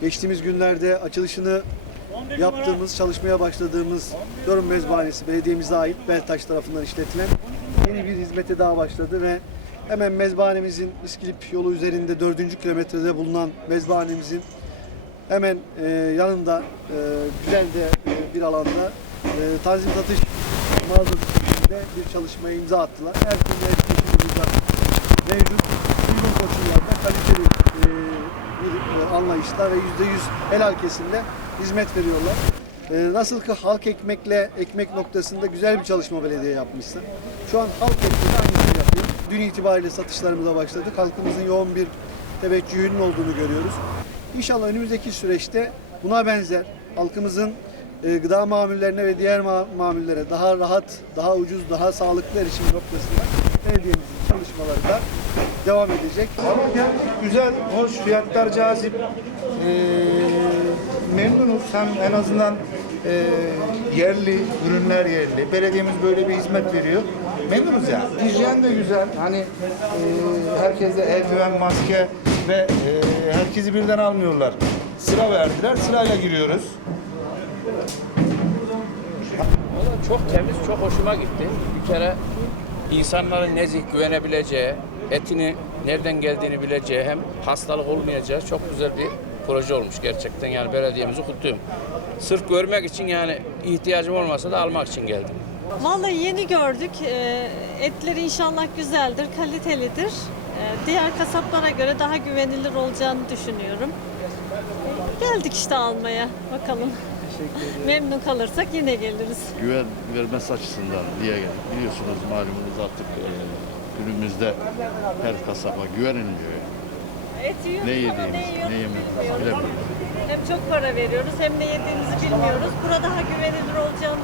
geçtiğimiz günlerde açılışını yaptığımız, çalışmaya başladığımız Çorum Mezbanesi belediyemize ait Beltaş tarafından işletilen yeni bir hizmete daha başladı ve hemen mezbahanemizin İskilip yolu üzerinde 4. kilometrede bulunan mezbahanemizin hemen e, yanında e, güzel de e, bir alanda e, tanzim satış mağazası içinde bir çalışmaya imza attılar. Her türlü anlayışla ve %100 helal kesimde hizmet veriyorlar. E, nasıl ki halk ekmekle ekmek noktasında güzel bir çalışma belediye yapmışsa şu an halk ekmeği aynısını yapıyor. Dün itibariyle satışlarımıza başladık. Halkımızın yoğun bir teveccühünün olduğunu görüyoruz. İnşallah önümüzdeki süreçte buna benzer halkımızın e, gıda mamullerine ve diğer ma- mamullere daha rahat, daha ucuz, daha sağlıklı erişim noktasında belediyemizin çalışmaları da devam edecek. Ama geldik güzel, hoş, fiyatlar cazip. Ee, memnunuz. Hem en azından e, yerli, ürünler yerli. Belediyemiz böyle bir hizmet veriyor. Memnunuz yani. Hijyen de güzel. Hani e, herkese eldiven, maske ve e, herkesi birden almıyorlar. Sıra verdiler, sırayla giriyoruz. Valla çok temiz, çok hoşuma gitti. Bir kere insanların nezih güvenebileceği, etini nereden geldiğini bileceği, hem hastalık olmayacağı çok güzel bir proje olmuş gerçekten. Yani belediyemizi kutluyorum. Sırf görmek için yani ihtiyacım olmasa da almak için geldim. Vallahi yeni gördük. Ee, Etleri inşallah güzeldir, kalitelidir. Ee, Diğer kasaplara göre daha güvenilir olacağını düşünüyorum. Ee, Geldik işte almaya. Bakalım. Memnun kalırsak yine geliriz. güven vermesi açısından diye geldik. Biliyorsunuz malumunuz artık e, günümüzde her kasaba güvenilmiyor. Et yiyoruz Ne ama yediğimiz, ne yiyoruz ne yemediğimizi bilmiyoruz. bilemiyoruz. Hem çok para veriyoruz hem ne yediğimizi bilmiyoruz. Burada daha güvenilir olacağı